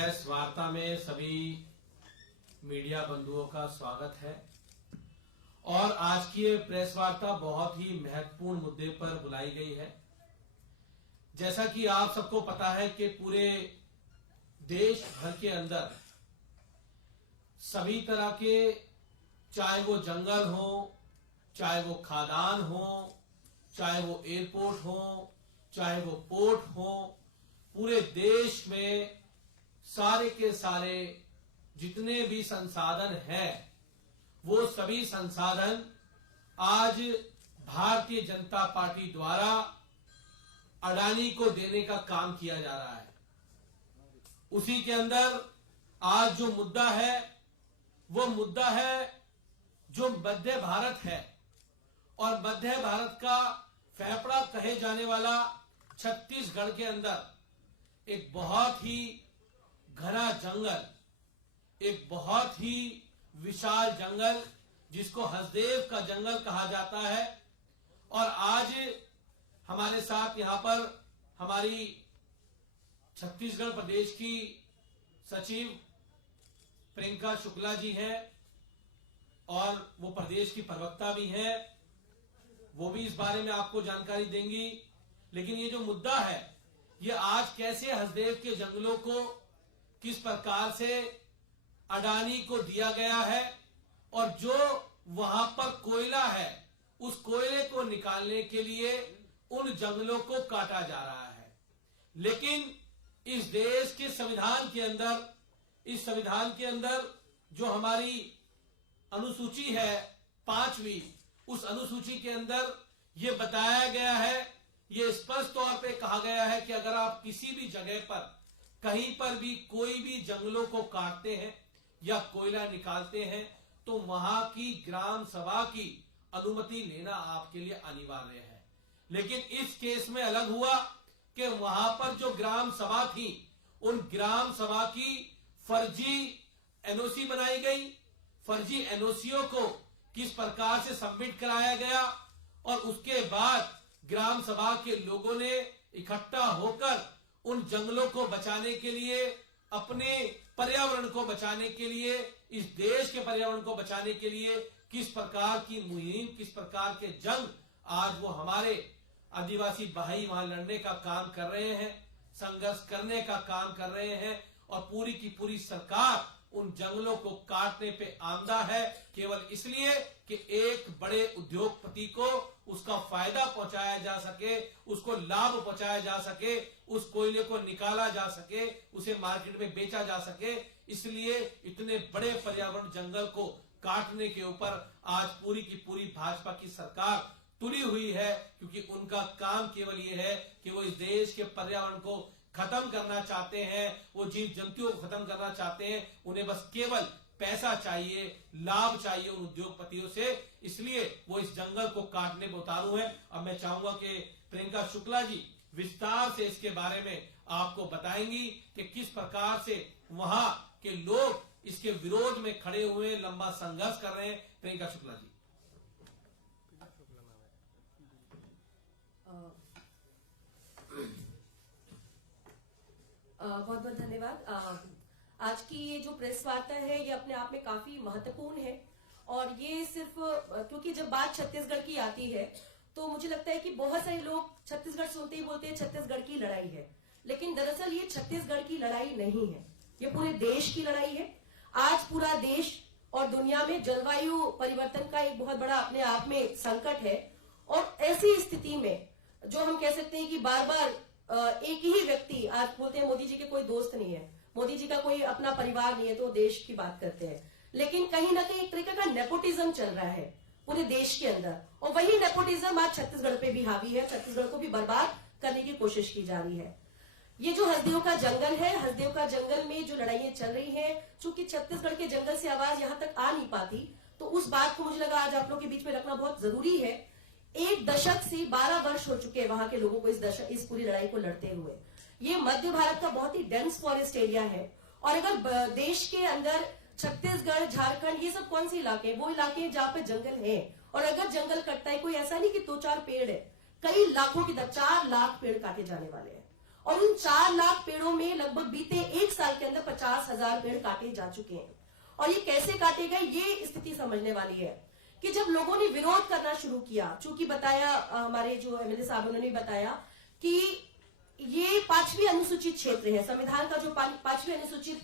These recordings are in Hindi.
प्रेस वार्ता में सभी मीडिया बंधुओं का स्वागत है। और आज की ये प्रेस वार्ता बहुत ही महत्वपूर्ण मुद्दे पर बुलाई गई है। जैसा कि आप सबको पता है कि पूरे देश भर के अंदर सभी तरह के, चाहे वो जंगल हो, चाहे वो खादान हो, चाहे वो एयरपोर्ट हो, चाहे वो पोर्ट हो, पूरे देश में सारे के सारे जितने भी संसाधन हैं, वो सभी संसाधन आज भारतीय जनता पार्टी द्वारा अडानी को देने का काम किया जा रहा है। उसी के अंदर आज जो मुद्दा है वो मुद्दा है जो मध्य भारत है, और मध्य भारत का फेफड़ा कहे जाने वाला छत्तीसगढ़ के अंदर एक बहुत ही घना जंगल, एक बहुत ही विशाल जंगल जिसको हसदेव का जंगल कहा जाता है। और आज हमारे साथ यहां पर हमारी छत्तीसगढ़ प्रदेश की सचिव प्रियंका शुक्ला जी हैं, और वो प्रदेश की प्रवक्ता भी हैं, वो भी इस बारे में आपको जानकारी देंगी। लेकिन ये जो मुद्दा है, ये आज कैसे हसदेव के जंगलों को किस प्रकार से अडानी को दिया गया है, और जो वहां पर कोयला है उस कोयले को निकालने के लिए उन जंगलों को काटा जा रहा है। लेकिन इस देश के संविधान के अंदर, इस संविधान के अंदर जो हमारी अनुसूची है 5वीं, उस अनुसूची के अंदर यह बताया गया है, यह स्पष्ट तौर पे कहा गया है कि अगर आप किसी भी जगह पर कहीं पर भी कोई भी जंगलों को काटते हैं या कोयला निकालते हैं तो वहां की ग्राम सभा की अनुमति लेना आपके लिए अनिवार्य है। लेकिन इस केस में अलग हुआ कि वहां पर जो ग्राम सभा थी, उन ग्राम सभा की फर्जी एनओसी बनाई गई। फर्जी एनओसीओं को किस प्रकार से सबमिट कराया गया, और उसके बाद ग्राम सभा के लोगों ने इकट्ठा होकर उन जंगलों को बचाने के लिए, अपने पर्यावरण को बचाने के लिए, इस देश के पर्यावरण को बचाने के लिए किस प्रकार की मुहिम, किस प्रकार के जंग आज वो हमारे आदिवासी भाई वहां लड़ने का काम कर रहे हैं, संघर्ष करने का काम कर रहे हैं। और पूरी की पूरी सरकार उन जंगलों को काटने पे आमदा है, केवल इसलिए कि एक बड़े उद्योगपति को उसका फायदा पहुंचाया जा सके, उसको लाभ पहुंचाया जा सके, उस कोयले को निकाला जा सके, उसे मार्केट में बेचा जा सके। इसलिए इतने बड़े पर्यावरण जंगल को काटने के ऊपर आज पूरी की पूरी भाजपा की सरकार तुली हुई है, क्योंकि उनका काम केवल ये है कि वो इस देश के पर्यावरण को खत्म करना चाहते हैं, वो जीव जंतुओं को खत्म करना चाहते हैं। उन्हें बस केवल पैसा चाहिए, लाभ चाहिए उन उद्योगपतियों से, इसलिए वो इस जंगल को काटने में उतारू है। अब मैं चाहूंगा कि प्रियंका शुक्ला जी विस्तार से इसके बारे में आपको बताएंगी कि किस प्रकार से वहां के लोग इसके विरोध में खड़े हुए लंबा संघर्ष कर रहे हैं। प्रियंका शुक्ला जी। बहुत बहुत धन्यवाद। आज की ये जो प्रेस वार्ता है ये अपने आप में काफी महत्वपूर्ण है, और ये सिर्फ क्योंकि जब बात छत्तीसगढ़ की आती है तो मुझे लगता है कि बहुत सारे लोग छत्तीसगढ़ सुनते ही बोलते हैं छत्तीसगढ़ की लड़ाई है, लेकिन दरअसल ये छत्तीसगढ़ की लड़ाई नहीं है, ये पूरे देश की लड़ाई है। आज पूरा देश और दुनिया में जलवायु परिवर्तन का एक बहुत बड़ा अपने आप में संकट है, और ऐसी स्थिति में जो हम कह सकते हैं कि बार बार एक ही व्यक्ति, आज बोलते हैं मोदी जी के कोई दोस्त नहीं है, मोदी जी का कोई अपना परिवार नहीं है, तो देश की बात करते हैं, लेकिन कहीं ना कहीं एक तरीके का नेपोटिज्म चल रहा है पूरे देश के अंदर, और वही नेपोटिज्म आज छत्तीसगढ़ पे भी हावी है, छत्तीसगढ़ को भी बर्बाद करने की कोशिश की जा रही है। ये जो हसदेव का जंगल है, हसदेव का जंगल में जो लड़ाइयां चल रही है, चूंकि छत्तीसगढ़ के जंगल से आवाज यहाँ तक आ नहीं पाती, तो उस बात को मुझे लगा आज आप लोगों के बीच में रखना बहुत जरूरी है। 1 दशक से 12 वर्ष हो चुके हैं वहां के लोगों को इस पूरी लड़ाई को लड़ते हुए। ये मध्य भारत का बहुत ही डेंस फॉरेस्ट एरिया है, और अगर देश के अंदर छत्तीसगढ़, झारखंड, ये सब कौन से इलाके हैं? वो इलाके हैं जहाँ पे जंगल है, और अगर जंगल कटता है, कोई ऐसा नहीं कि 2-4 पेड़ है, कई लाखों की 4 लाख पेड़ काटे जाने वाले हैं, और उन 4 लाख पेड़ों में लगभग बीते 1 साल के अंदर 50,000 पेड़ काटे जा चुके हैं। और ये कैसे काटे गए, ये स्थिति समझने वाली है कि जब लोगों ने विरोध करना शुरू किया, चूंकि बताया हमारे जो एमएलए साहब उन्होंने बताया कि ये 5वीं अनुसूचित क्षेत्र है, संविधान का जो 5वीं अनुसूचित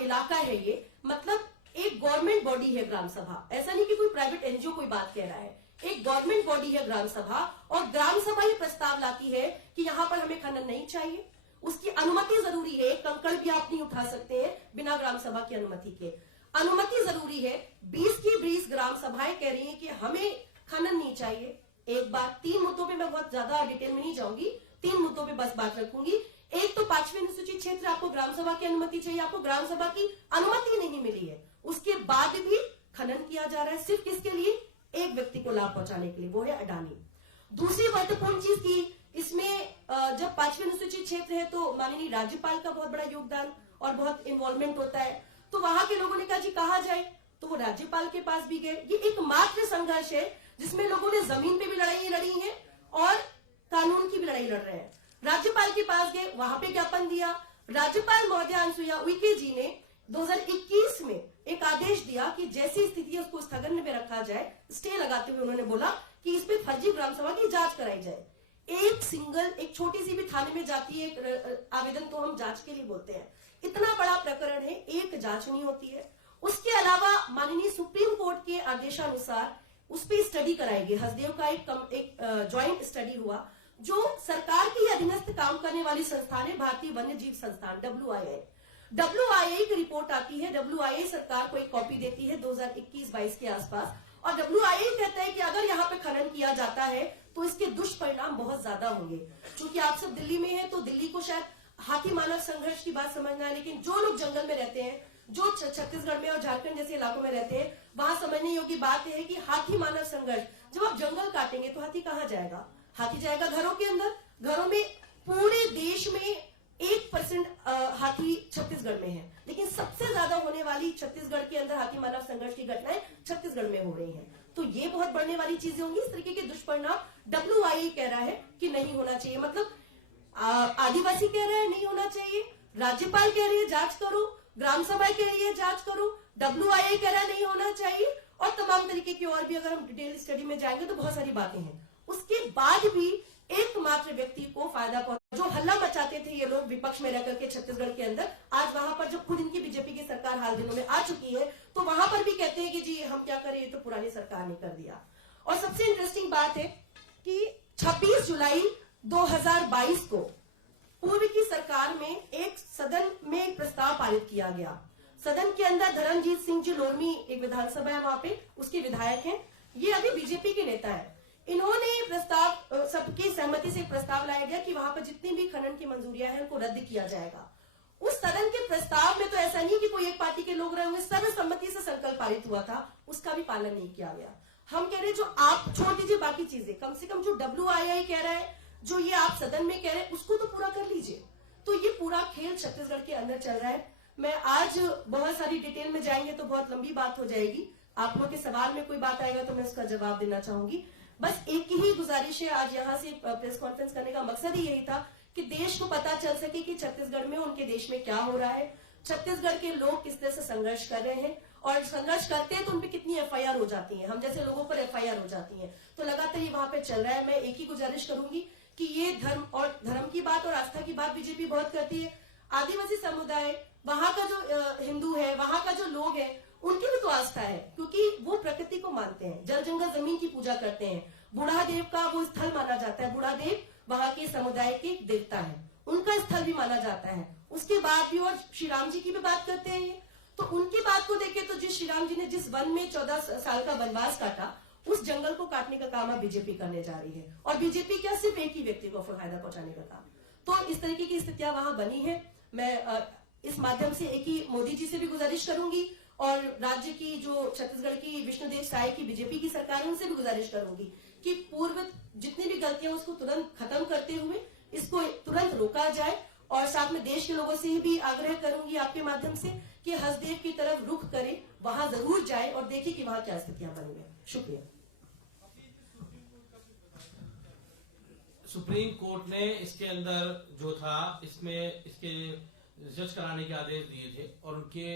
इलाका है, ये मतलब एक गवर्नमेंट बॉडी है ग्राम सभा, ऐसा नहीं कि कोई प्राइवेट एनजीओ कोई बात कह रहा है, एक गवर्नमेंट बॉडी है ग्राम सभा। और ग्राम सभा ये प्रस्ताव लाती है कि यहाँ पर हमें खनन नहीं चाहिए, उसकी अनुमति जरूरी है, एक कंकड़ भी आप नहीं उठा सकते हैं बिना ग्राम सभा की अनुमति के, अनुमति जरूरी है। 20 की 20 ग्राम सभाएं कह रही है कि हमें खनन नहीं चाहिए। एक बात, 3 मुद्दों पे मैं बहुत ज्यादा डिटेल में नहीं जाऊंगी, 3 मुद्दों पे बस बात रखूंगी। एक तो 5वीं अनुसूचित क्षेत्र, आपको ग्राम सभा की अनुमति चाहिए, आपको ग्राम सभा की अनुमति नहीं मिली है, उसके बाद भी खनन किया जा रहा है, सिर्फ किसके लिए, एक व्यक्ति को लाभ पहुंचाने के लिए, वो है अडानी। दूसरी महत्वपूर्ण चीज की इसमें जब 5वीं अनुसूचित क्षेत्र है तो माननीय राज्यपाल का बहुत बड़ा योगदान और बहुत इन्वॉल्वमेंट होता है। तो वहां के लोगों ने कहा जी कहा जाए, तो वो राज्यपाल के पास भी गए। ये एकमात्र संघर्ष है जिसमें लोगों ने जमीन पे भी लड़ाई लड़ी है और कानून की भी लड़ाई लड़ रहे हैं। राज्यपाल के पास गए, वहां पे ज्ञापन दिया। राज्यपाल महोदया अनुसुईया उइके जी ने 2021 में एक आदेश दिया कि जैसी स्थिति है उसको स्थगन में रखा जाए, स्टे लगाते हुए उन्होंने बोला कि इस पे फर्जी ग्राम सभा की जांच कराई जाए। एक छोटी सी भी थाने में जाती है आवेदन, तो हम जांच के लिए बोलते हैं, इतना बड़ा प्रकरण है, एक जांच नहीं होती है। उसके अलावा माननीय सुप्रीम कोर्ट के आदेशानुसार उस पर स्टडी कराई गई, हसदेव का एक ज्वाइंट स्टडी हुआ, जो सरकार के अधीनस्थ काम करने वाली संस्थान है, भारतीय वन्य जीव संस्थान WIA की रिपोर्ट आती है। WIA सरकार को एक कॉपी देती है 2021-22 के आसपास, और WIA कहता है कि अगर यहाँ पे खनन किया जाता है तो इसके दुष्परिणाम बहुत ज्यादा होंगे। क्योंकि आप सब दिल्ली में हैं तो दिल्ली को शायद हाथी मानव संघर्ष की बात समझना है, लेकिन जो लोग जंगल में रहते हैं, जो छत्तीसगढ़ में और झारखंड जैसे इलाकों में रहते हैं, वहां समझने योग्य बात है कि हाथी मानव संघर्ष, जब आप जंगल काटेंगे तो हाथी कहाँ जाएगा, हाथी जाएगा घरों के अंदर। घरों में पूरे देश में 1% हाथी छत्तीसगढ़ में है, लेकिन सबसे ज्यादा होने वाली छत्तीसगढ़ के अंदर हाथी मानव संघर्ष की घटनाएं छत्तीसगढ़ में हो रही हैं। तो ये बहुत बढ़ने वाली चीजें होंगी। इस तरीके के दुष्परिणाम WIA कह रहा है कि नहीं होना चाहिए, मतलब आदिवासी कह रहे हैं नहीं होना चाहिए, राज्यपाल कह रही है जांच करो, ग्राम सभा कह रही है जांच करो, WIA कह रहा है नहीं होना चाहिए, और तमाम तरीके की और भी अगर हम डिटेल स्टडी में जाएंगे तो बहुत सारी बातें हैं। उसके बाद भी एकमात्र व्यक्ति को फायदा पहुंचा, जो हल्ला मचाते थे ये लोग विपक्ष में रहकर के छत्तीसगढ़ के अंदर, आज वहां पर जब खुद इनकी बीजेपी की सरकार हाल दिनों में आ चुकी है तो वहां पर भी कहते हैं कि जी हम क्या करें, ये तो पुरानी सरकार ने कर दिया। और सबसे इंटरेस्टिंग बात है कि 26 जुलाई 2022 को पूर्व की सरकार में एक सदन में एक प्रस्ताव पारित किया गया। सदन के अंदर धर्मजीत सिंह जी लोरमी, एक विधानसभा है वहां पे, उसके विधायक हैं, ये अभी बीजेपी के नेता है। इन्होंने प्रस्ताव, सबकी सहमति से प्रस्ताव लाया गया कि वहां पर जितनी भी खनन की मंजूरियां हैं उनको रद्द किया जाएगा। उस सदन के प्रस्ताव में तो ऐसा नहीं कि कोई एक पार्टी के लोग रहे होंगे, सर्वसम्मति से संकल्प पारित हुआ था, उसका भी पालन नहीं किया गया। हम कह रहे हैं जो आप छोड़ दीजिए बाकी चीजें, कम से कम जो WIA कह रहा है, जो ये आप सदन में कह रहे हैं, उसको तो पूरा कर लीजिए। तो ये पूरा खेल छत्तीसगढ़ के अंदर चल रहा है। मैं आज बहुत सारी डिटेल में जाएंगे तो बहुत लंबी बात हो जाएगी, आप लोग के सवाल में कोई बात आएगा तो मैं उसका जवाब देना चाहूंगी। बस एक ही गुजारिश है, आज यहाँ से प्रेस कॉन्फ्रेंस करने का मकसद ही यही था कि देश को पता चल सके कि छत्तीसगढ़ में, उनके देश में क्या हो रहा है, छत्तीसगढ़ के लोग किस तरह से संघर्ष कर रहे हैं, और संघर्ष करते हैं तो उनपे कितनी FIR हो जाती है, हम जैसे लोगों पर FIR हो जाती है। तो लगातार ये वहां पे चल रहा है। मैं एक ही गुजारिश करूंगी कि ये धर्म की बात और आस्था की बात बीजेपी बहुत करती है। आदिवासी समुदाय, वहां का जो हिंदू है, वहां का जो लोग है, उनकी भी तो आस्था है, क्योंकि वो प्रकृति को मानते हैं, जल जंगल जमीन की पूजा करते हैं। बूढ़ादेव का वो स्थल माना जाता है, बूढ़ादेव वहां के समुदाय के देवता है, उनका स्थल भी माना जाता है। उसके बाद भी, और श्री राम जी की भी बात करते हैं ये, तो उनकी बात को देखें तो जिस श्री राम जी ने जिस वन में 14 साल का वनवास काटा, उस जंगल को काटने का काम अब बीजेपी करने जा रही है। और बीजेपी क्या, सिर्फ एक ही व्यक्ति को फायदा पहुंचाने का काम। तो इस तरीके की स्थितियां वहां बनी है। मैं इस माध्यम से एक ही मोदी जी से भी गुजारिश करूंगी, और राज्य की जो छत्तीसगढ़ की विष्णुदेव साय की बीजेपी की सरकार है, उनसे भी गुजारिश करूंगी कि पूर्व जितनी भी गलतियां उसको तुरंत खत्म करते हुए इसको तुरंत रोका जाए। और साथ में देश के लोगों से भी आग्रह करूंगी आपके माध्यम से कि हसदेव की तरफ रुख करें, वहां जरूर जाए और देखें कि वहां क्या स्थितियां बनी है। शुक्रिया। सुप्रीम कोर्ट ने इसके अंदर जो था, इसमें इसके रिसर्च कराने के आदेश दिए थे और उनके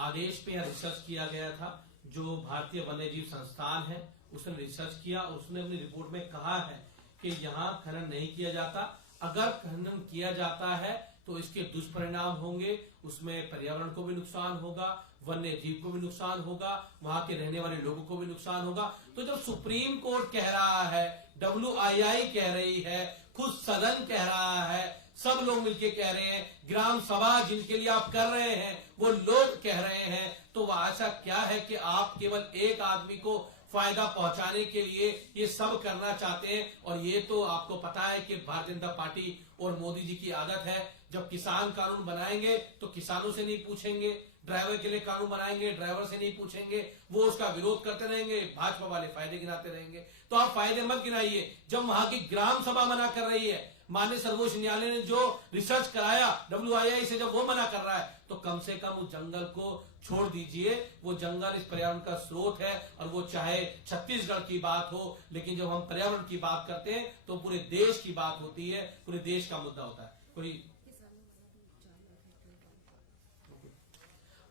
आदेश पे यह रिसर्च किया गया था। जो भारतीय वन्यजीव संस्थान है उसने रिसर्च किया और उसने अपनी रिपोर्ट में कहा है कि यहाँ खनन नहीं किया जाता। अगर खनन किया जाता है तो इसके दुष्परिणाम होंगे, उसमें पर्यावरण को भी नुकसान होगा, वन्य जीव को भी नुकसान होगा, वहां के रहने वाले लोगों को भी नुकसान होगा। तो जब सुप्रीम कोर्ट कह रहा है, WII कह रही है, खुद सदन कह रहा है, सब लोग मिलके कह रहे हैं, ग्राम सभा जिनके लिए आप कर रहे हैं वो लोग कह रहे हैं, तो वह ऐसा क्या है कि आप केवल एक आदमी को फायदा पहुंचाने के लिए ये सब करना चाहते हैं। और ये तो आपको पता है कि भारतीय जनता पार्टी और मोदी जी की आदत है, जब किसान कानून बनाएंगे तो किसानों से नहीं पूछेंगे, ड्राइवर के लिए कानून बनाएंगे ड्राइवर से नहीं पूछेंगे, वो उसका विरोध करते रहेंगे, भाजपा वाले फायदे गिनाते रहेंगे। तो आप फायदे मत गिनाइए। जब वहां की ग्राम सभा मना कर रही है, माननीय सर्वोच्च न्यायालय ने जो रिसर्च कराया WII से, जब वो मना कर रहा है तो कम से कम उस जंगल को छोड़ दीजिए। वो जंगल इस पर्यावरण का स्रोत है और वो चाहे छत्तीसगढ़ की बात हो, लेकिन जब हम पर्यावरण की बात करते हैं तो पूरे देश की बात होती है, पूरे देश का मुद्दा होता है। कोई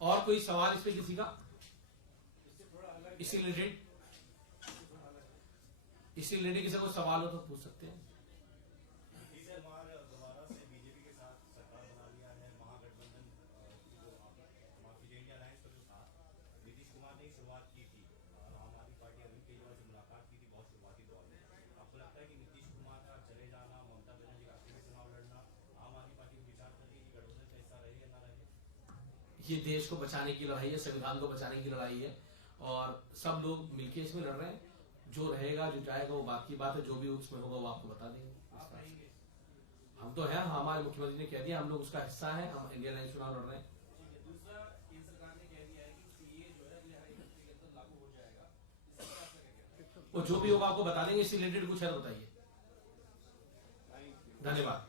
और कोई सवाल इस पे किसी का? इसी रिलेटेड किसी को सवाल हो तो पूछ सकते हैं। ये देश को बचाने की लड़ाई है, संविधान को बचाने की लड़ाई है और सब लोग मिलके इसमें लड़ रहे हैं। जो रहेगा जो जाएगा वो बात की बात है, जो भी उसमें होगा वो आपको बता देंगे। हम तो हैं, हमारे मुख्यमंत्री ने कह दिया हम लोग उसका हिस्सा है, हम इंडियन लाइन चुनाव लड़ रहे हैं। दूसरा, केंद्र सरकार ने कह दिया है कि सीए जो है अगले 2.5 हफ्ते के अंदर लागू हो जाएगा, इसका आपका क्या कहना है? वो जो भी होगा आपको बता देंगे। इससे रिलेटेड कुछ है तो बताइए। धन्यवाद।